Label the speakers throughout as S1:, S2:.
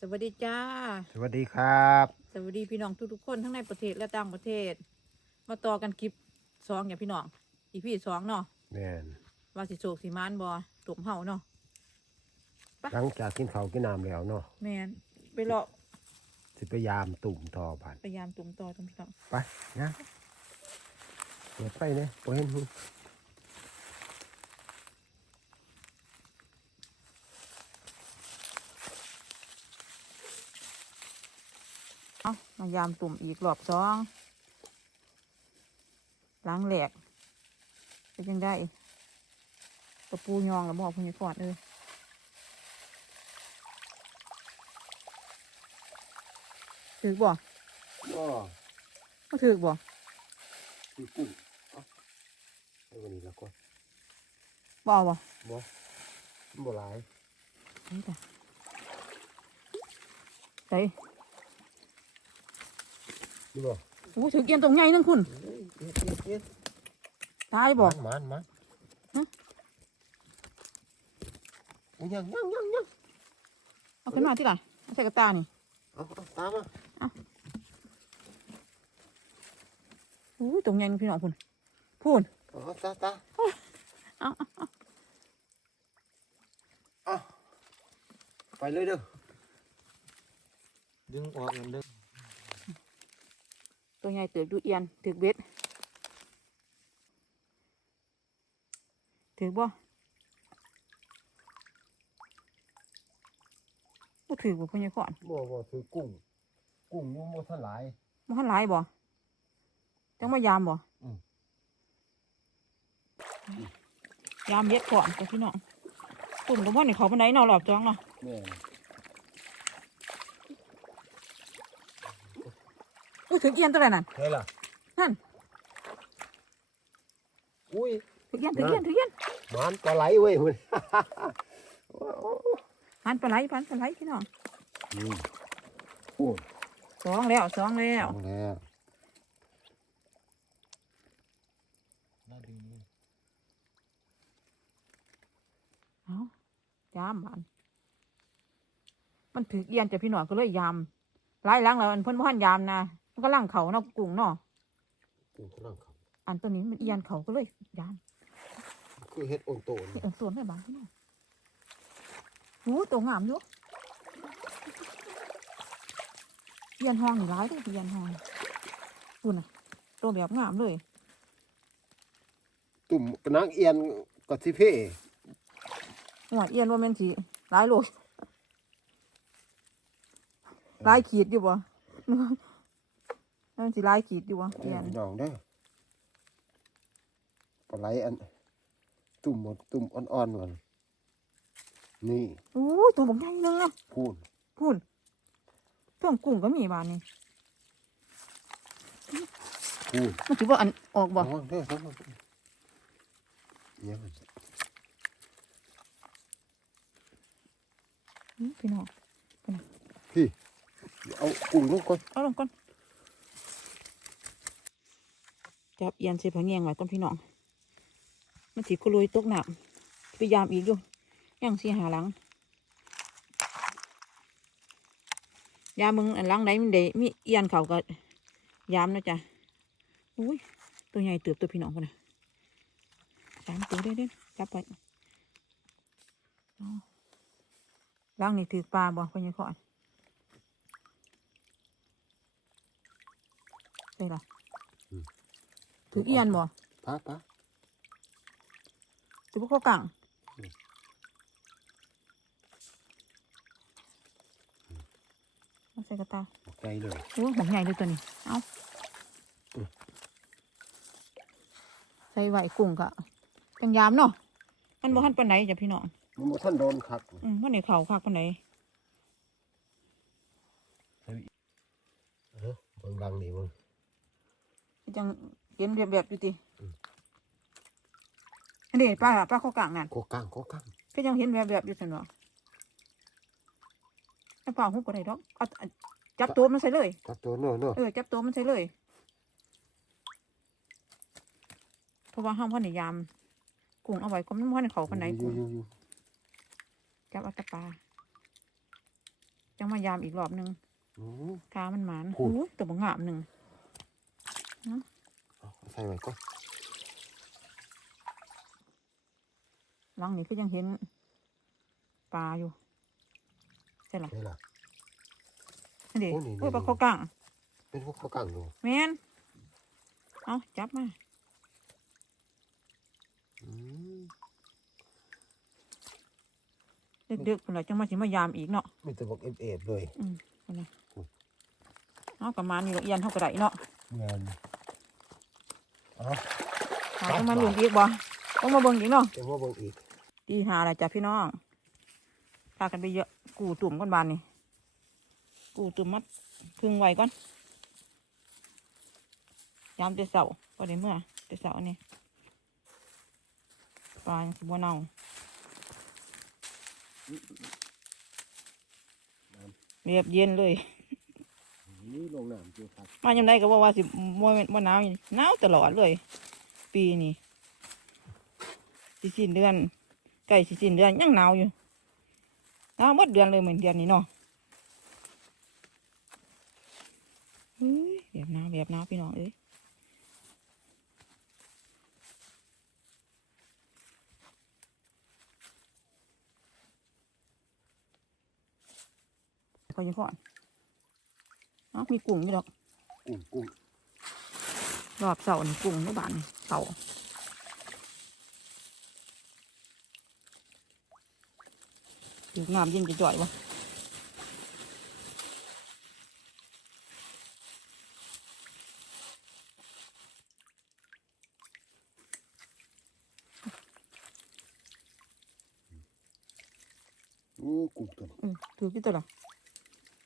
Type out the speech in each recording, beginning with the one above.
S1: สวัสดีจ้า
S2: สวัสดีครับ
S1: สวัสดีพี่น้องทุกๆคนทั้งในประเทศและต่างประเทศ มาต่อกันคลิปสองอย่างพี่น้อง อีพี่สองเนาะ
S2: แม่น
S1: ว่าสิโศกสิมานบอตุ่มเฮาเนาะ
S2: หลังจากกินข้าวกินน้ำแล้วเนาะ
S1: แมนไปเลาะ
S2: สิพยายามตุ่มต่อผ่าน
S1: พยายามตุ่มต่อจังพี่น้อง
S2: ไปนะเปิดไฟเนี่ยพอเห็นหู
S1: เอา มายามตุ่มอีกรอบสองล้างแหลกเป็นยังได้ตะปูยองแล้วบอกพญฟอดเออถือบ่
S2: ก็
S1: ก็ถือบ่
S2: คือกุ้งเอาไอ้วันนี้แล้วก็
S1: บ่เอาบ่
S2: บ่บ่หลาย
S1: นี่จ้ะใส่
S2: นี่บ่
S1: โอ้ถือเกียนตรงใหญ่นึงคุณ
S2: เฮ้ยเฮ็ดเฮ็ดเฮ็ด
S1: ตายบ่
S2: มันมัน
S1: ฮะ
S2: มันยังยังยังยัง
S1: เอาขึ้นมาที่ไหนเอาใส่กระตานี่
S2: เอาเอาตามมา
S1: โอ้ยตรงใหญ่นึงพี่น้องคุณพูน
S2: เอาเอาตาตา
S1: เอาเอาเอา
S2: เอาไปเลยเด้อ
S3: ดึงออกเงินดึง
S1: ตัวใหญ่เติบดูเอียนถือเบ็ดถือบ่บ่ถือบ่พญาก่อน
S2: บ่บ่คือกุ้ง กุ้งอยุ่งบ่ทันหลาย
S1: บ่ทันหลายบ่จังมายามบ่
S2: อืม
S1: ยามเบ็ดก่อนกับพี่น้องตุ่มกับบ่นี่เขาบันไดเนาะหลอบจ้องเนาะ
S2: แม่
S1: อุ้ยถือเอียนตัวไหนนั่น
S2: เฮ้ยล่ะ
S1: นั่น
S2: อุ้ย
S1: ถือเอียนถือเอียนถือเอียน
S2: มันปลาไหลเว้ยคุณ
S1: พันปลาไหลพันปลาไหลพี่น้อง
S2: อืมโอ้
S1: สองแล้วสองแล้ว
S2: เอาแล้ว
S3: น่าดึงนี่
S1: เอายามมันมันถือเอียนจะพี่น้องก็เลยยามไล่ล้างแล้วอันเพิ่นบ่ทันยามนะมัน ก็ล่างเขาเนาะกุ้งเนาะ
S2: กุ้งกำลังขับ
S1: อันตัวนี้มันเอียนเขาก็เลยยาม
S2: คือเฮ็ดองโตน
S1: นี่เอิ้นส่วนได้บางพี่น้องโอ้ตัวงามอยู่เอียนห้องนี่ร้ายเด้วยเอียนห้องดูน่ะตัวแบบงามเลย
S2: ตุ่มกระนังเอียนก็สิเพ่
S1: หัวเอียนว่าแม่นสิร้ายโลดร้ายขีดอยู่บ่ มันสิร้ายขีดอยู่บ่เอียน
S2: พี่น้องเด้อปลาไหลอัน ตุ่มหมดตุ่มอ่อนๆก่อนนี่
S1: โอ้ยตัวบักใหญ่นึงอะ
S2: พูน
S1: พูนช่วงกุ้งก็มีบานนี่
S2: พูน
S1: มันถือว่าอันออกบ่
S2: ระวังเด้อระวังเนี่ยมัน
S1: อื้อพี่น้อง
S2: พี่เอากุ้งลงก่อน
S1: เอาลงก่อน จับเอียนใส่ผงแยงไว้ก่อนพี่น้อง มันสิคุลุยตกน้ำพยายามอีกอยู่ยังสิหาหลังยามมึงอันหลังไหนมันได้มีเอียนเขาก็ยามนะจ๊ะอุ้ยตัวใหญ่เติบตัวพี่น้องคนน่ะสามตัวเด้อๆจับไปเอาหลังนี่ถือปลาบ่พ่อใหญ่ขอนใช่หรอ ถือเอียนบ่
S2: พาปะ
S1: ถือพวกข้าวกังมาใส่กระตา
S2: บอกใจเลย
S1: โอ้ยหอมใหญ่เลยตัวนี้ เอาใส่ไหวกุ้งกะจังยามเนาะมันบ่ทันปานไหนจ้ะพี่น้อง
S2: มันบ่ท่านโดนคัก
S1: อืมว่าในเขาคักปานไหน
S2: เออเบิ่งดังนี่มึง
S1: จัง เห็นแบบแบบๆอยู่ติ
S2: อืม
S1: อันนี้ป้าป้าข้าวกังนั่น
S2: โคกังโคกัง
S1: ก็ยังเห็นแบบแบบๆอยู่ซั่นเนาะแล้วเปล่าหุบก็ได้ดอกเอาเอาจับตัวมันใส่เลย
S2: จับตัวเนาะเนาะ
S1: เออจับตัวมันใส่เลย เพราะว่าห้ามพ่อในยามกุ้งเอาไว้ก็ไม่พ่อในเขาคนไหน
S2: อยู่อยู่อยู่
S1: จับเอาแตะปลาจังมายามอีกรอบหนึ่ง
S2: อืม
S1: ขามันหมาน
S2: โอ้
S1: โอ้ยตัวบงามหนึ่ง
S2: เอา ใส่ไว้ก่อน
S1: หลังนี้ก็ยังเห็นปลาอยู่ใช่หรอ
S2: นี่ล่ะ
S1: นั่นดิ
S2: โอ้นี่
S1: โอ้ย
S2: นี่
S1: ปลาคอกลาง
S2: เป็นพวกข้าวกลางดู
S1: แมนเอาจับมา
S2: อืม
S1: ดึกๆเพิ่นล่ะจังมาสิมายามอีกเนาะ
S2: มีแต่บอกเอฟเอฟเลย
S1: อืมเพิ่นน่ะเอาประมาณนี้ละเอียนเท่ากับไรเนาะ
S2: เงินอ๋อ
S1: หาต้องมาลุ้นอีกบ่ต้องมาเบิ่งอีกเนาะ
S2: เดี๋ยวว่าเบิ่งอีก
S1: ตีหาอะไรจ้ะพี่น้องพากันไปเยอะกูตุ่มก่อนบานนี่กูตุ่มมัดพึ่งไว้ก่อนยามเตะเสาก็ได้เมื่อเตะเสานี่ปลายังสิบัวเน่าเรียบเย็นเลย
S2: นี่ลงน้ำเกี่ยวครับ
S1: มายังไงก็บอกว่าสิมวยมันหนาวอยู่หนาวตลอดเลย ปีนี้สิสิ้นเดือนใกล้สิสิ้นเดือนยังหนาวอยู่หนาวหมดเดือนเลยเหมือนเดือนนี้เนาะเฮ้ยแบบหนาวแบบหนาวพี่น้องเอ้ยก็ยังก่อน เอ้ามีกุ้งอยู่ดอก
S2: กุ้งกุ้ง
S1: รอบเสานี่กุ้งในบ้านนี่เสาถือน้ำเย็นจะจ่อยวะ
S2: โอ้กุ้งตัวนี้
S1: เออถือกี่ตัวละ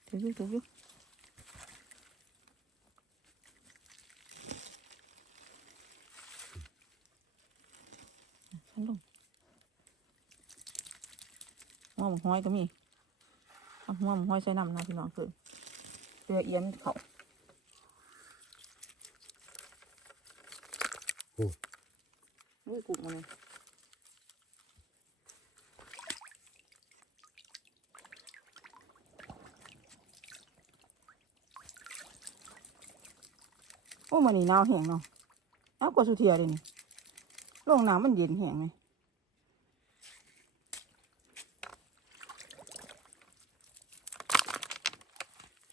S1: ถืออยู่ถืออยู่ฉันลง หัวหมูห้อยก็มีเอาหัวหมูห้อยใส่น้ำนะพี่น้องคือเรือเอียนเขาอุ้ยกุ้งมาเลยโอ้มันนี่หนาวแห้งเนาะเอากว่าสุเทียเลยนี่โรงน้ำมันเย็นแห้งไหม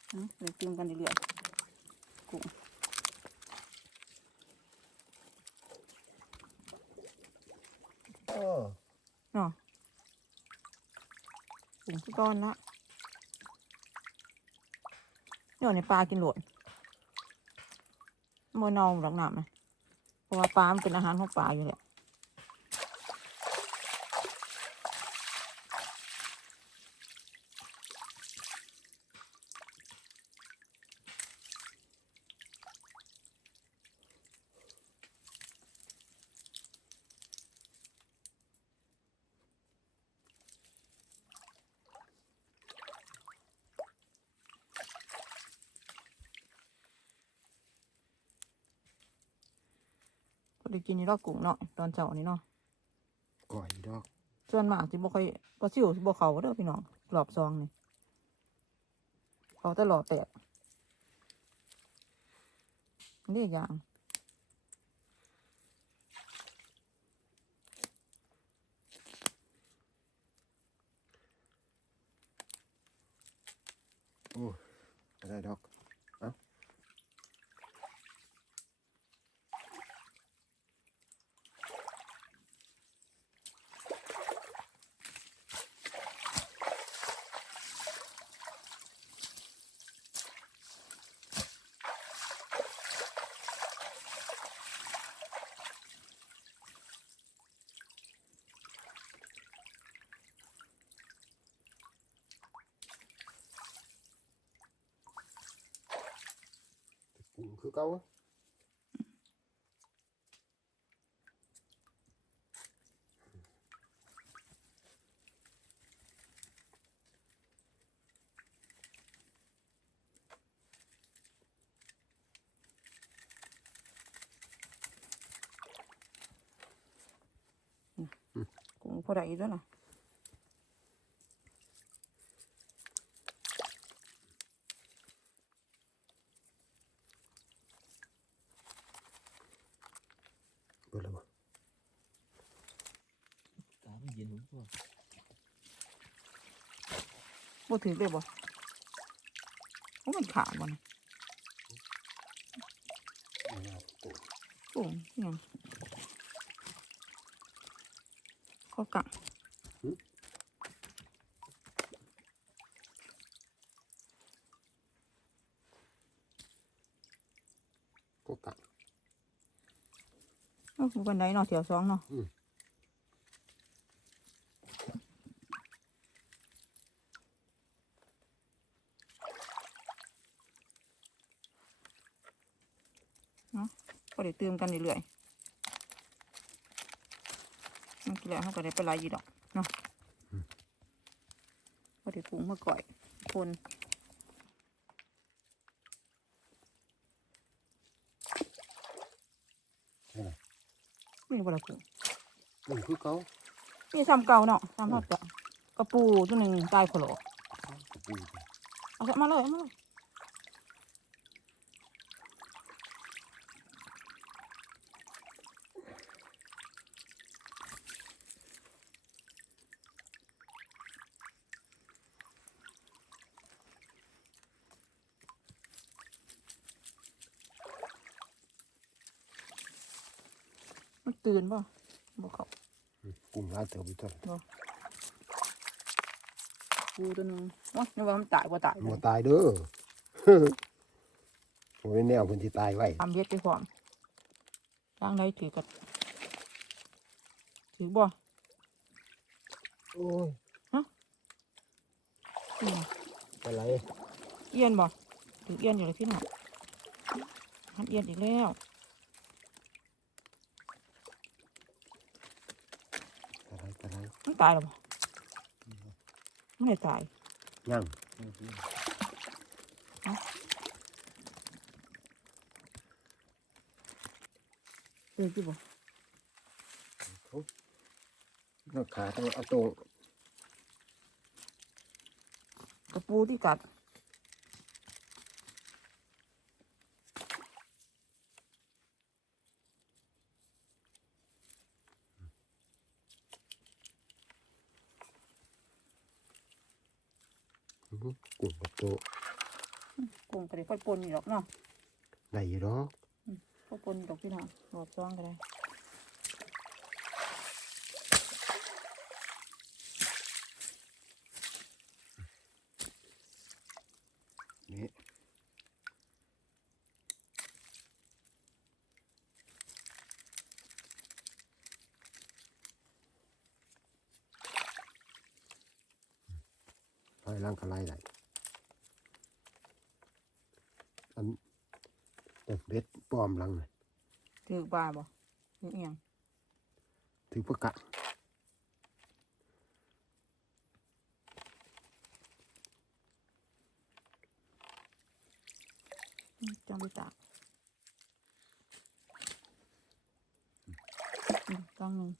S1: เอาเลยเติมกันเรื่อยๆกุ้ง
S2: เออ
S1: เนาะกุ้งทุกก้ อนละเดี๋ยวในปลากินหลดโมเนาหลักหนาไหมเพราะว่าปลามันเป็นอาหารของปลาอยู่แหละ ได้กินนี่ดอกกุ้งเนาะตอนเช้านี่เนาะ
S2: ก่อยดอก
S1: ส่วนมากสิบ่ค่อยปลาซิวสิบ่เขาเด้อพี่น้องรอบซองนี่เขาแต่หลอดแตกนี่อีกอย่าง
S2: กุ้งคือเก่า
S1: กุ้งพอได้อยู่ด้วยล่ะ บ่ถือเลยบ่โอ้มันขาดบ่นะ
S2: ไม่น่าตุ่ม
S1: โอ้ยอิหยังข้อกะ
S2: ก็กัด
S1: เอ้าบันไดเนาะเถียวสองเนาะ
S2: อืม
S1: ก็ ได้เติมกันเรื่อยๆมันกินแล้วเขาก็ได้ไปหลายอยู่ดอกเนาะก็ได้ปรุงมาก่อยคน
S2: นี่แหละ
S1: มีบ่ละปรุง
S2: หนึ่งคือเขา
S1: มีซ้ำเก่าเนาะซ้ำทอดกะกระปูตัวหนึ่งตายขอหลอก
S2: กระปู
S1: เอาเถอะมาเลยเอามาเลย ตื่นป่ะบอกเขา
S2: อืมกุ้งร้ายเติบอยู่ตัว
S1: ปูตัวหนึงวะนึกว่ามันตายกว่าตาย
S2: หมดตายเด้อโอ้ยแนวคนที่ตายไว้
S1: ทำเย็ดไปพร้อมร่างใดถือกับถือบ่
S2: โอ้ย
S1: อืม
S2: อะไร
S1: เอียนบ่ถือเอียนอยู่เลยพี่น้องทำเอียนอีกแล้ว
S2: อะไรอะไร
S1: มันตายแล้วบ่ไม่ได้ตาย
S2: ยัง
S1: เอยจีบ่
S2: เอาขาต้องเอาตรง
S1: กระปูที่กัด
S2: อื้อหือกุ้งกับโตะ
S1: กุ้งก็ได้ ค่อยปนอยู่ดอกเนาะ
S2: ได้อยู่ดอก
S1: ค่อยปนอยู่ดอกพี่น้องรอบซ้องก็ได้
S2: นี่ไปล้างกระไรได้ อันแต่เบ็ดปลอมหลังน่ะ
S1: ถือปลาบ่ถือเอียง
S2: ถือประกะ
S1: อืมจังไปตากอืมจังหนึ่ง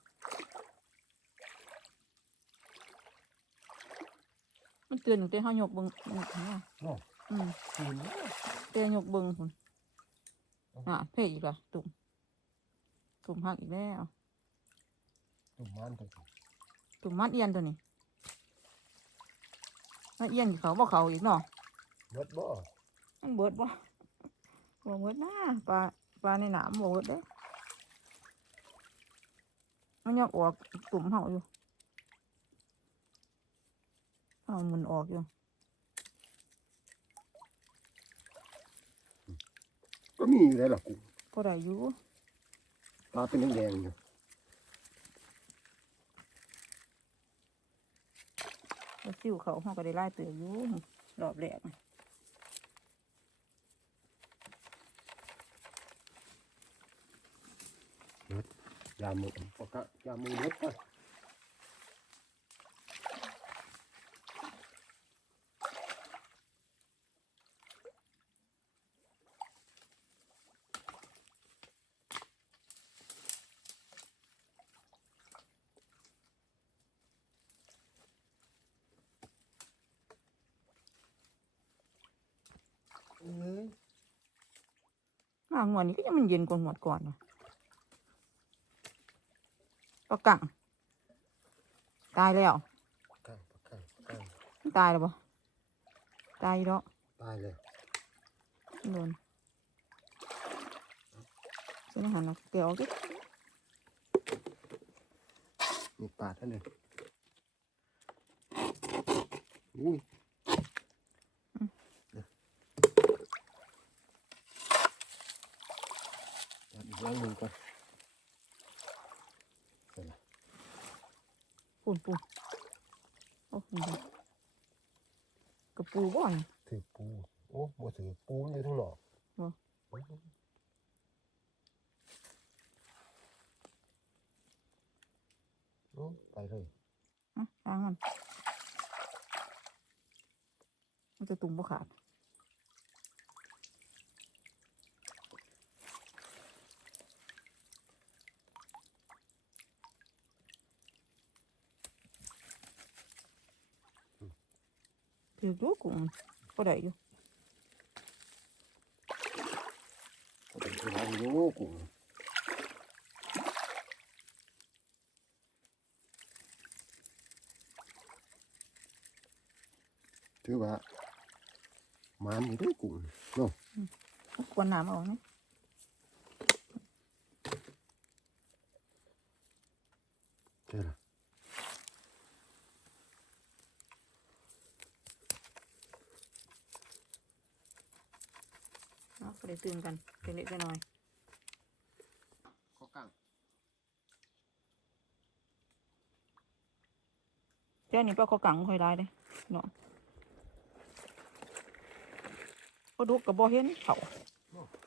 S1: มันเตือนหนูเต้ห้ายกเบิ้งหกเนี่ย
S2: เนาะ
S1: อืม
S2: กิน
S1: เต้ยกเบิ้งคุณอะเพ่อีกละตุ่มตุ่มหักอีกแล้ว
S2: ตุ่มมันกัน
S1: ตุ่มมัดเอียนตัวนี้มัดเอียนเขาบ่เขาอีกเนาะ
S2: เบิดบ่
S1: มันเบิดบ่บ่เบิดนะปลาปลาในหนามบ่เบิดเด้มันยังออกตุ่มเห่าอยู่เอามันออกอยู่
S2: มีอยู่แล้วหรอกกุ้ง
S1: ก็ได้อยู่
S2: ตาเป็นแดงๆอยู่
S1: แล้วซิวเขาเฮาก็ได้ไล่เตืออยู่รอบแรกน่ะ
S2: ยามือประกะยามือเล็ดไป
S1: งวดนี้ก็ยังมันเย็นกว่าหมดก่อนนะปลากังตายแล้ว
S2: ข้างข้างข้าง
S1: มันตายแล้วบ่ตายอยู่แล้ว
S2: ตายเลย
S1: โดนเส้นอาหารเราเกี่ยวดิ
S2: มีปาดท่านเลยอุ้ยเดี๋ยวเอาอีก ล้างหนึ่งก่อนเสร็จละ
S1: ปูนปูนโอ้โหกระปูบ่อน
S2: ถือปู โอ้บ่ถือปูอยู่ทั้งหลอก
S1: บ่
S2: โอ้ไปเลย
S1: อะล้างมันมันจะตุ่มบ่ขาดถือดูกุ้งก็ได้อยู่
S2: ก็เป็นที่ร้านอยู่กุ้งถือว่ามันอยู่ด้วยกุ้งเนาะ
S1: กวนน้ำเอา เนี่ย
S2: ใช่ละ
S1: เอาก็ได้ตื่นกันเล็กๆน้อย
S2: ข้อกัง
S1: ๆเจ้านี่ปลาข้อกังบ่ค่ อยได้เลยเนาะก็ดุกกับบ่เห็นเขา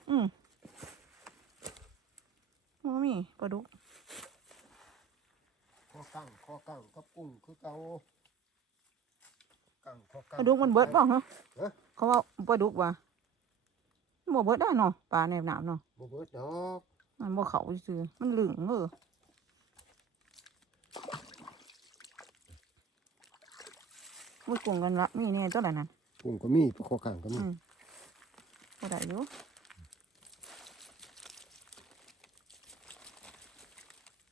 S1: อืมบ่มีปลาดุก
S2: ข้อกังข้อกังกับกุ้งคือเก่ากั
S1: บิดบ่เหรอ
S2: เอ๊ะ
S1: เขาว่าปลาดุกว่าบ่เบิดได้เนาะปลาแนบหนามเนาะ
S2: บ่เบิดดอก
S1: มันบ่เขาซื่อๆมันลึงเออมุดกุ้งกันละมีแน่ตัวละนั้น
S2: กุ้งก็มีข้อกังก็มี
S1: อืมก็ได้อยู่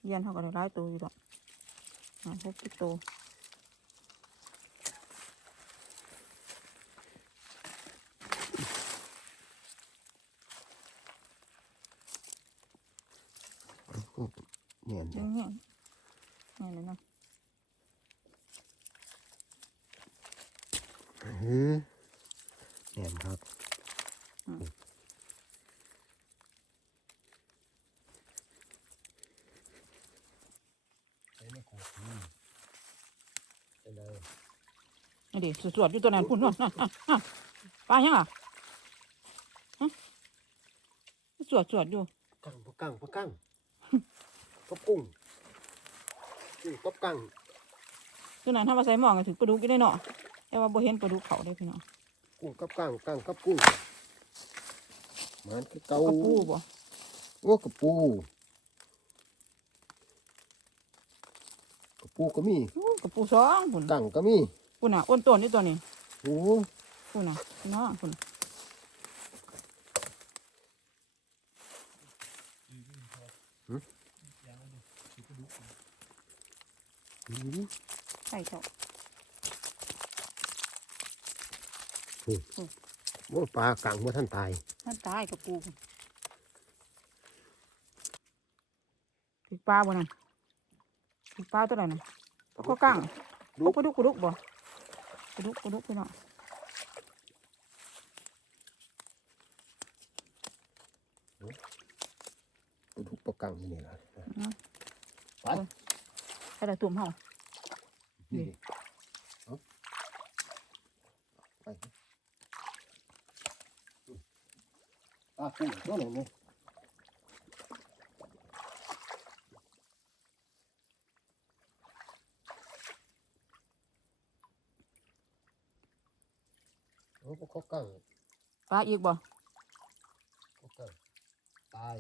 S1: เย็นเขาก็ได้หลายตัวอยู่ดอกอ่าพวกที่โตว
S2: เนี่ย
S1: เงี้ยเงี้ยนี่เลยเนาะ
S2: เฮ้ยเนี่ยครับไอ้ไม่ขูดนี่เป็นไร
S1: นี่ดิสวดอยู่ตัวนั้นพุ่นนั่นปลายังอะสวดสวดอยู่
S2: กังปะกังปะกัง กับกุ้งกุ้งกับกัง
S1: ตัวนั้นถ้ามาใส่หม้อก็ถือปลาดุกอยู่ได้เนาะแต่ว่าบ่เห็นปลาดุกเขาได้พี่น้อง
S2: กุ้งกับกังกังกับกุ้งมันคือเกาก
S1: ระปูบ่
S2: โอ้กระปูกระปูก็มี
S1: โอ้กระปูสองพุ่น
S2: กังก็มี
S1: พุ่นน่ะอ้วนต้นนี่ตัวนี้
S2: โอ้
S1: พุ่นน่ะพี่น้องพุ่น ใส่เจ้า
S2: โอ้ปลากังว่าท่านตาย
S1: มันตายกระปูพุ่นถือปลาบ่นั่นถือปลาตัวไหนน่ะปลาข้อกั้ง
S2: ดุ
S1: ปลาดุกปลาดุกบ่ปลาดุกปลาดุกพี่น้อง
S2: ปลาดุกปลากังนี่แหละไป
S1: ใส่ ละตุ่มเฮา
S2: นี่เอาไปปลากุ้งตัวไหนเนี่ยโอ้พวกเขากัง
S1: ปลาอีกบ่
S2: เขากังตาย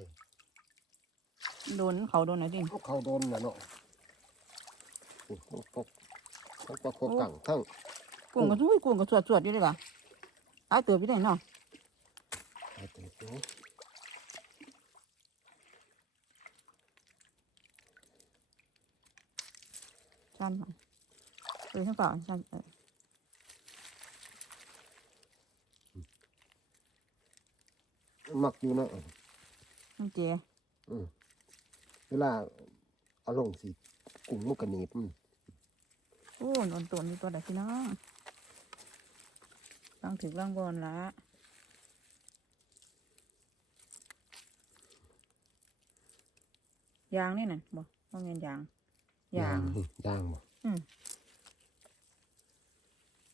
S1: โดนเขาโดนไหนดิ
S2: พวกเขาโดนน่ะเนาะ โอ้โหพวกพวกปลาเขากังทั้ง
S1: กุ้งก็ช่วยกุ้งก็สวดสวดอยู่เลยล่ะตาเติบอยู่ได้เนาะ
S2: ตาเต็มตัว
S1: ชันมันอทั้งเปล่าฉันเออ
S2: มักอยู่เนาะ
S1: น้ำเจ
S2: อืมเวลาเอาลงสิ กุ้งมันก็หนีบมัน
S1: โอ้นอนตัวนี้ตัวใดพี่น้องตั้งถึงร่างบอลละยางนี่น่ะบ่ว่าเงินยางยาง
S2: ย่างบ่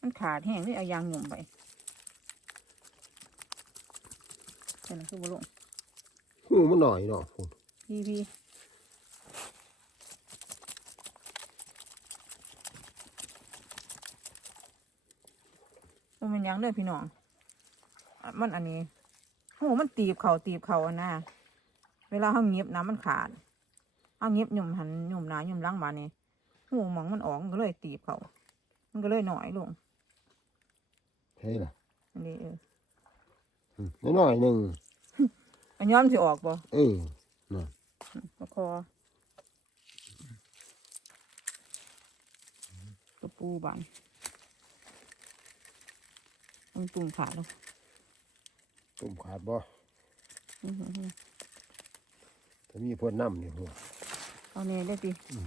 S1: มันขาดแห้งเลยเอายางหยุ่มไปแค่นั้นคือบ่ลง
S2: หูมันหน่อยเนาะพุ่น
S1: พี่พี่มันเป็นห ยังเด้อพี่น้องอะมันอันนี้โอ้มันตีบเขาตีบเขาอะนะเวลาเขาเงียบน้ำมันขาดเอาเงียบหยุ่มหันหยุ่มหนาหยุ่มหล้างมานี่หูหมองมันออกมันก็เลยตีบเขา มันก็เลยหน่อยลง
S2: เท่ล่ะ
S1: อันนี้เออ
S2: อืมน้อยๆหนึง
S1: อันย้อนสิออกบ่
S2: เออ
S1: ประคอตะปูบาน มันตุ่มขาดแล้ว
S2: ตุ่มขาดบ่
S1: อื้อหือหือ
S2: ถ้ามีพวกน้ำนี่หัว
S1: เอาเน่ได้ดิ
S2: อื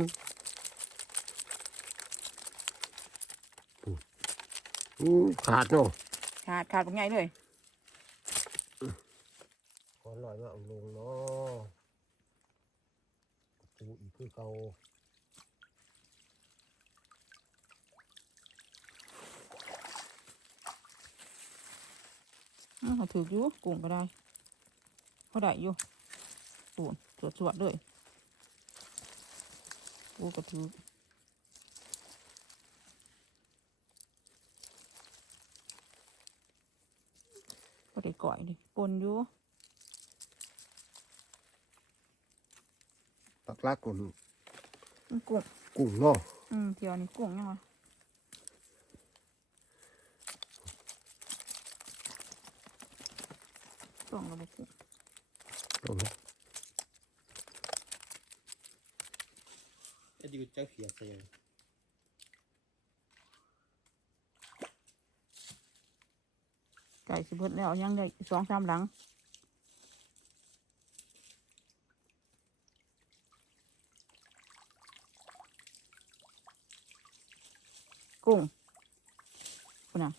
S2: ออือขาดเนาะ
S1: ขาดขาดเป็นไงเลย
S2: ขอลอยมาเอาลงเนาะปูอีกคือเก่า
S1: อ้าว ถืออยู่กุ้งก็ได้ก็ได้อยู่ปูนสวดสวดๆเลยปูก็ถือก็ได้ก่อยดิปนอยู่
S2: ปักลักมัน
S1: มันกุ้ง
S2: กุ้งเนาะ
S1: อืมเที่ยวนี้กุ้งยังวะ ส่งระบบกุ้ง
S2: เอาเนาะ
S3: จะอยู่เจ้าเขียดเสียง
S1: ไก่สิเบิดแล้วยังได้อีกสองสามหลังกุ้งคุณน่ะ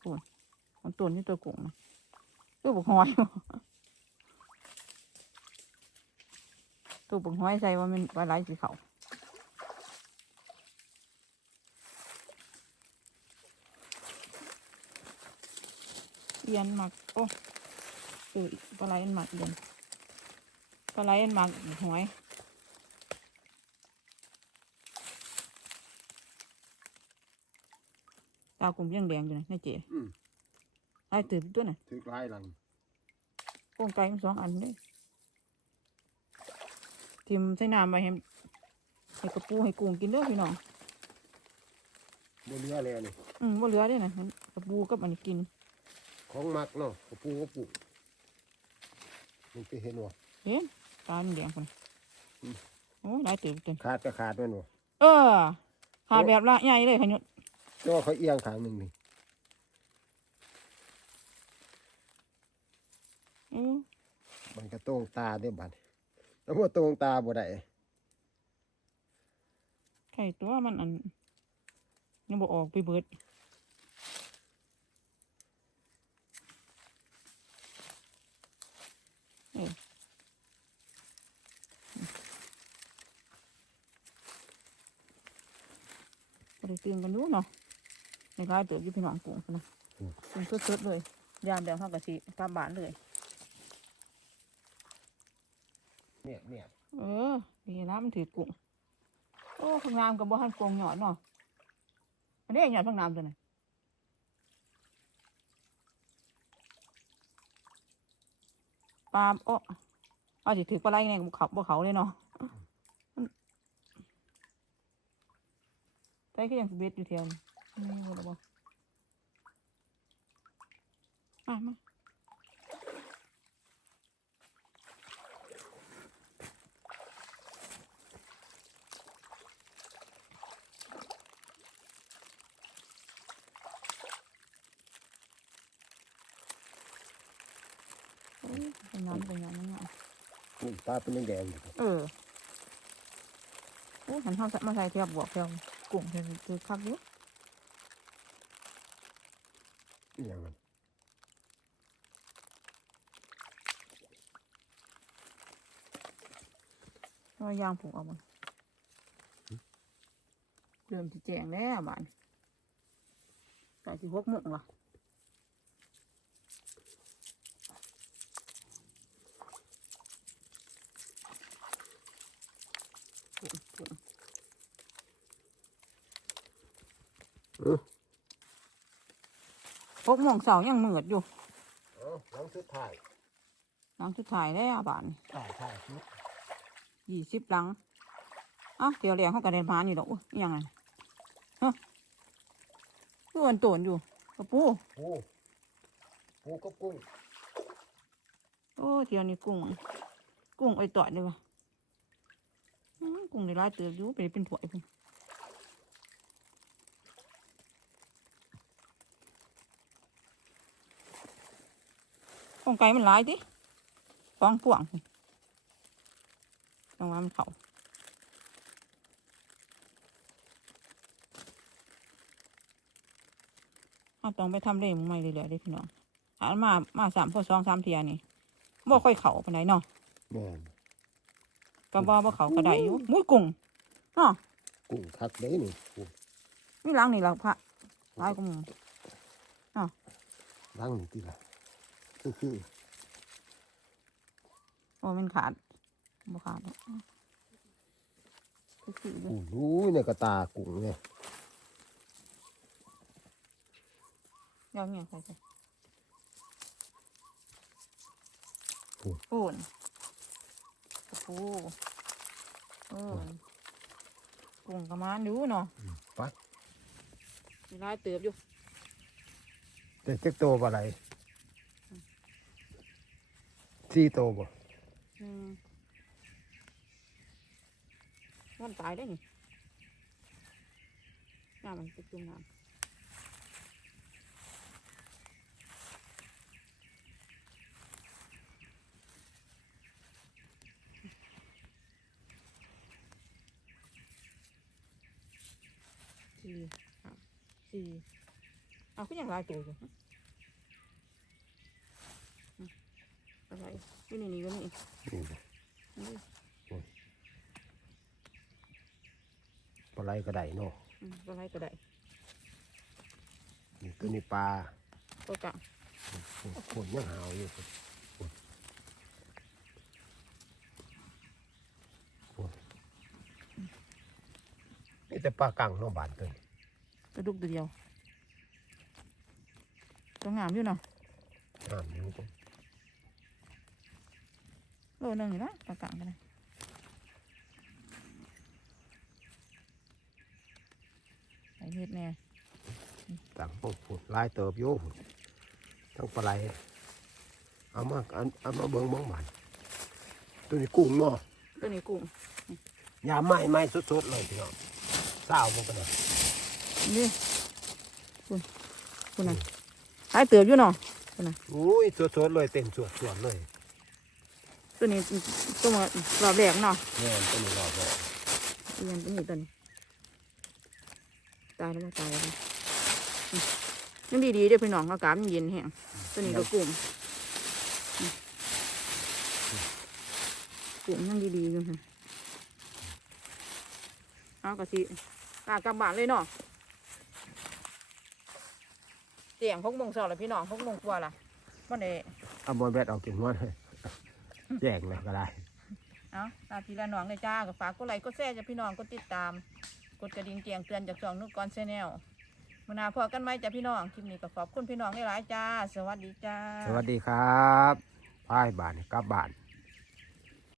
S1: คุณมันตัวนี้ตัวกุ้งนะ ตัวบุกหอยตัวบุกหอยใส่ว่ามันปลาไหลสีเขาเอียนหมักโอ้เออปลาไหลอันหมักเอียนปลาไหลอันหมักหอยตากลุ่มยังแดงอยู่นะนายเจ๋
S2: อืม
S1: ไอ้ตื่นตัวน่ะ
S2: ถือลายหลัง
S1: โกงไก่มันสองอันเลยทิมใส่น้ำไปให้ให้กระปูให้กุ้งกินเด้อพี่น้อง
S2: บนเรือเลยนี่
S1: อืมว่าเหลือเด้นะกระปูกับอันนี้กิน
S2: ของมักเนาะกระปูกระปูมันไปเห็นว่
S1: เห็นตามันแดงคน
S2: อืม
S1: โอ้หลายตื่นเต็ม
S2: ขาดก็ขาดแม่นว่
S1: เออขาดแบบละใหญ่เลยขยุด
S2: แต่ว่าเขาเอียงขางหนึ่งนี่
S1: อือ
S2: มันก็ตรงตาเด้อบัดแล้วว่าตรงตาบ่ได้
S1: ไข่ตัวมันอันยังบอกออกไปเบิดเออไปเตียงกันดูเนาะในร้านเติบอยู่พี่น้องกุ้งพุ่นนะกุ้งสดๆเลย ยามเดียวเขากะสิกลับบ้านเลย
S2: เนี่ยเนี่ย
S1: เออดีนะมันถือกุ้งโอ้ข้างน้ำกับบ่หันกงหยอดเนาะอันนี้หยอดข้างน้ำตัวไหนปลาโอ้เอาสิถือปลาไหลไงกับเขาบ่เขาเลยเนาะมันใช่คือยังสเบ็ดอยู่เทียนนี่บ่ละบ่มามา เป็นงานเป็นงานเป็นงาน
S2: นี่ปลาเป็นแดงๆอยู่ครับ
S1: เออโอ้ฉันทำมาใส่เทียบบวกเทียบกุ้งเทียบคือคักอยู่
S2: นี่อย่างนั้น
S1: ว่ายางผูกเอามาเริ่มจะแจงแล้วบานใส่ที่หกโมงละกุ้งกุ้ง
S2: เออ
S1: หกโมงเสาร์ยังมืดอยู่
S2: เอาหลังสุดท้าย
S1: หลังสุดท้ายแล้วบาน
S2: ถ่ายถ่ายชุด
S1: ยี่สิบหลังเอ้าเดี๋ยวเลี้ยงเขากระเด็นพานนี่ดอกอุ้ยอิหยังไงฮะคือวันโตนอยู่กระปู
S2: ปูปูกับกุ้ง
S1: โอ้เดี๋ยวนี้กุ้ง กุ้งไอ้ต่อยเลยวะอื้อกุ้งในร้ายเติบอยู่ไปเป็นถ้วยพุ่น ของไก่มันหลายดิฟองป่วงพุ่นจังหวะมันเขาเอาต้องไปทำเล่มใหม่เรื่อยๆเด้อพี่น้องหามามาสามพอสองสามเทียนี่บ่ค่อยเข่าปานใดเนาะ
S2: แม่น
S1: ก็บ่บ่เขาก็ได้อยู่มุ้ยกุ้งเนาะ
S2: กุ้งคักเด้นี่กุ้ง
S1: นี่ล้างนี่ล้างพระลายกุ้ง
S2: ล้างนี่ติล่ะคือ
S1: โอ้มันขาดบ่ขาดดอกคือคือ
S2: ๆ
S1: เล
S2: กุ้
S1: ย
S2: งรู้เนี่ยกระตากุ้งเนี่ย
S1: ยาวเนี่ยใส่ใส่ปูนกระปูเออกุ้งกระมานอยู่เนาะ
S2: ไป
S1: มีลายเติบอยู่
S2: แต่เจ๊กโตบ่อะไร สี่โตบ่
S1: อืมมันตายได้นี่น้ำมันไปจุ่มน้ำสี่ห้าสี่เอาขึ้นอย่างไรตัวอยู่ฮะอืม อะไรอยู่นี่นี่ก็นี่
S2: นี่บ่
S1: นี่
S2: ปลาไหลก็ได้เนาะ
S1: อืมอะไรก็ได้
S2: นี่ตัวนี้ปลา
S1: ตัวจัง
S2: คนยังหาวอยู่นี่แต่ปลากังเนาะบานตัวนี้
S1: กระดุกตัวเดียวตัวงามอยู่เนาะ
S2: อ่านอยู่ก็
S1: โลนึงอยู่นะปลากางกันนะใส่เห็ดแน่
S2: ต่างพวกพูดลายเติบอยู่พุ่นทั้งปลาไหลเอามาเอาเอามาเบิ่งมองบานตัวนี้กุ้งเนาะ
S1: ตัวนี้กุ้ง
S2: ยามไหม้ไหม้สดๆเลยพี่น้องเศร้าพวกกันนะ
S1: นี่คุณคุณน่ะหลายเติบอยู่เนาะ
S2: อุ้ยสดๆเลยเต็มสวดสวดเลย
S1: ตัวนี้ตัวมารอบแรกเนาะ
S2: แม่นตัวนี้รอบแรก
S1: เรียนตัวนี้ตัวนี้ตายแล้วบ่ตายแล้วบ่อืมยังดีๆเด้อพี่น้องอากาศมันเย็นแห้งตัวนี้ก็กลุ่มอืมกลุ่มยังดีๆอยู่ค่ะเอากะสิลากลับบ้านเลยเนาะเตียงพกโมงเช้าแล้วพี่น้องพกโมงกว่าล่ะวันนี้
S2: เอาบอลแบดเอากินหมดเลย แจกเลยก็ได้
S1: เอาตามพี่ละน้องเลยจ้าก็ฝากกดไลค์กดแชร์จ้ะพี่น้องกดติดตาม กดกระดิ่งเกียงเตือนจากช่องนุกกรชแนลมื่อหนาพอกันไหมจ้ะพี่น้องคลิปนี้ก็ขอบคุณพี่น้องหลายๆจ้า สวัสดีจ้า
S2: สวัสดีครับพายบานกลับบ้าน